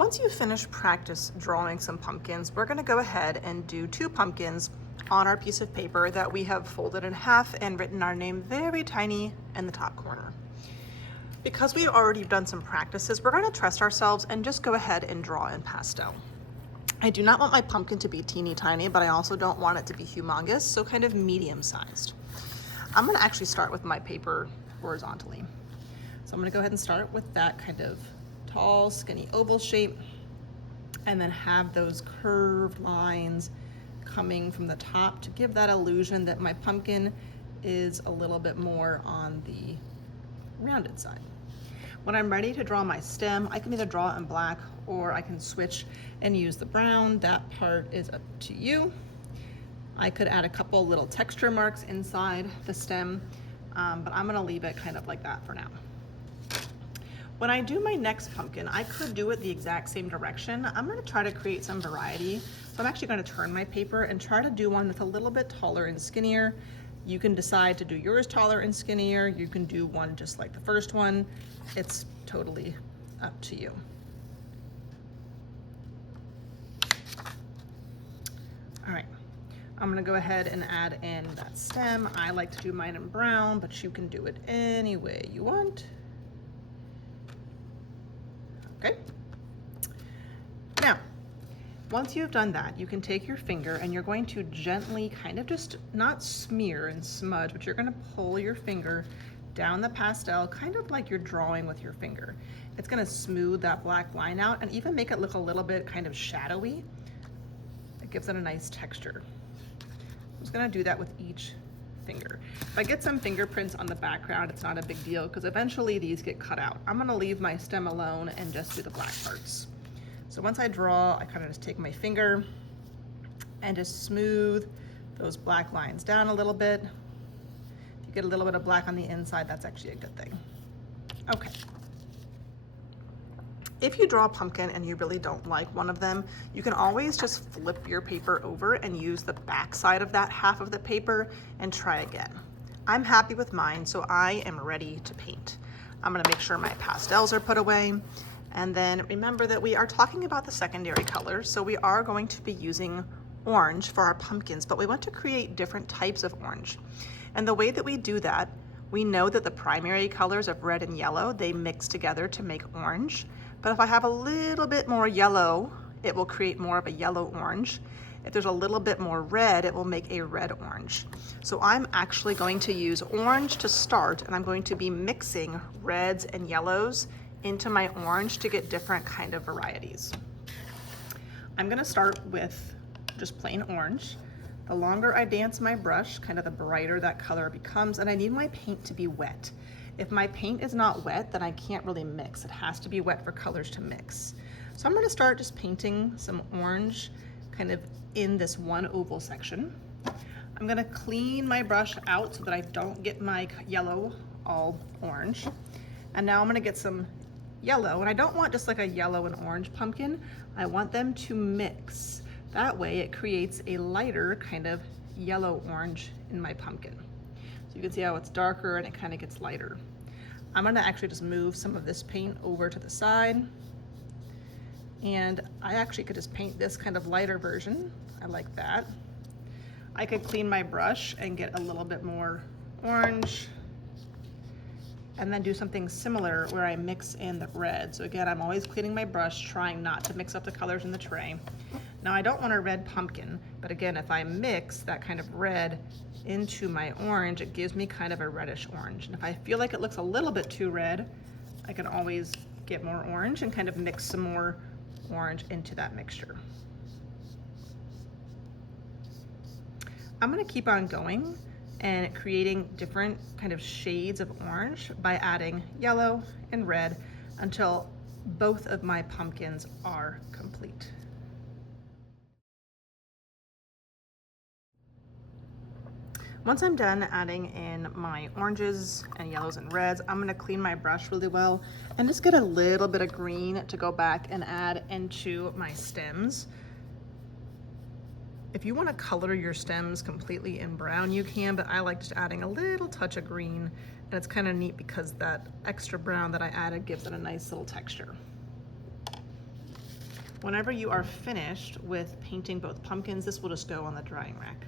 Once you finish practice drawing some pumpkins, we're gonna go ahead and do 2 pumpkins on our piece of paper that we have folded in half and written our name very tiny in the top corner. Because we've already done some practices, we're gonna trust ourselves and just go ahead and draw in pastel. I do not want my pumpkin to be teeny tiny, but I also don't want it to be humongous, so kind of medium sized. I'm gonna actually start with my paper horizontally. So I'm gonna go ahead and start with that kind of tall, skinny oval shape, and then have those curved lines coming from the top to give that illusion that my pumpkin is a little bit more on the rounded side. When I'm ready to draw my stem, I can either draw it in black or I can switch and use the brown. That part is up to you. I could add a couple little texture marks inside the stem, but I'm gonna leave it kind of like that for now. When I do my next pumpkin, I could do it the exact same direction. I'm gonna try to create some variety. So I'm actually gonna turn my paper and try to do one that's a little bit taller and skinnier. You can decide to do yours taller and skinnier. You can do one just like the first one. It's totally up to you. All right, I'm gonna go ahead and add in that stem. I like to do mine in brown, but you can do it any way you want. Okay. Now, once you've done that, you can take your finger and you're going to gently kind of just not smear and smudge, but you're gonna pull your finger down the pastel, kind of like you're drawing with your finger. It's gonna smooth that black line out and even make it look a little bit kind of shadowy. It gives it a nice texture. I'm just gonna do that with each finger. If I get some fingerprints on the background, it's not a big deal because eventually these get cut out. I'm gonna leave my stem alone and just do the black parts. So once I draw, I kind of just take my finger and just smooth those black lines down a little bit. If you get a little bit of black on the inside, that's actually a good thing. Okay. If you draw a pumpkin and you really don't like one of them, you can always just flip your paper over and use the back side of that half of the paper and try again. I'm happy with mine, so I am ready to paint. I'm gonna make sure my pastels are put away. And then remember that we are talking about the secondary colors, so we are going to be using orange for our pumpkins, but we want to create different types of orange. And the way that we do that, we know that the primary colors of red and yellow, they mix together to make orange. But if I have a little bit more yellow, it will create more of a yellow orange. If there's a little bit more red, it will make a red orange. So I'm actually going to use orange to start, and I'm going to be mixing reds and yellows into my orange to get different kind of varieties. I'm gonna start with just plain orange. The longer I dance my brush, kind of the brighter that color becomes, and I need my paint to be wet. If my paint is not wet, then I can't really mix. It has to be wet for colors to mix. So I'm gonna start just painting some orange kind of in this one oval section. I'm gonna clean my brush out so that I don't get my yellow all orange. And now I'm gonna get some yellow, and I don't want just like a yellow and orange pumpkin. I want them to mix. That way it creates a lighter kind of yellow orange in my pumpkin. So you can see how it's darker and it kind of gets lighter. I'm gonna actually just move some of this paint over to the side. And I actually could just paint this kind of lighter version. I like that. I could clean my brush and get a little bit more orange and then do something similar where I mix in the red. So again, I'm always cleaning my brush, trying not to mix up the colors in the tray. Now I don't want a red pumpkin, but again, if I mix that kind of red into my orange, it gives me kind of a reddish orange. And if I feel like it looks a little bit too red, I can always get more orange and kind of mix some more orange into that mixture. I'm gonna keep on going and creating different kind of shades of orange by adding yellow and red until both of my pumpkins are complete. Once I'm done adding in my oranges and yellows and reds, I'm gonna clean my brush really well and just get a little bit of green to go back and add into my stems. If you want to color your stems completely in brown, you can, but I like just adding a little touch of green, and it's kind of neat because that extra brown that I added gives it a nice little texture. Whenever you are finished with painting both pumpkins, this will just go on the drying rack.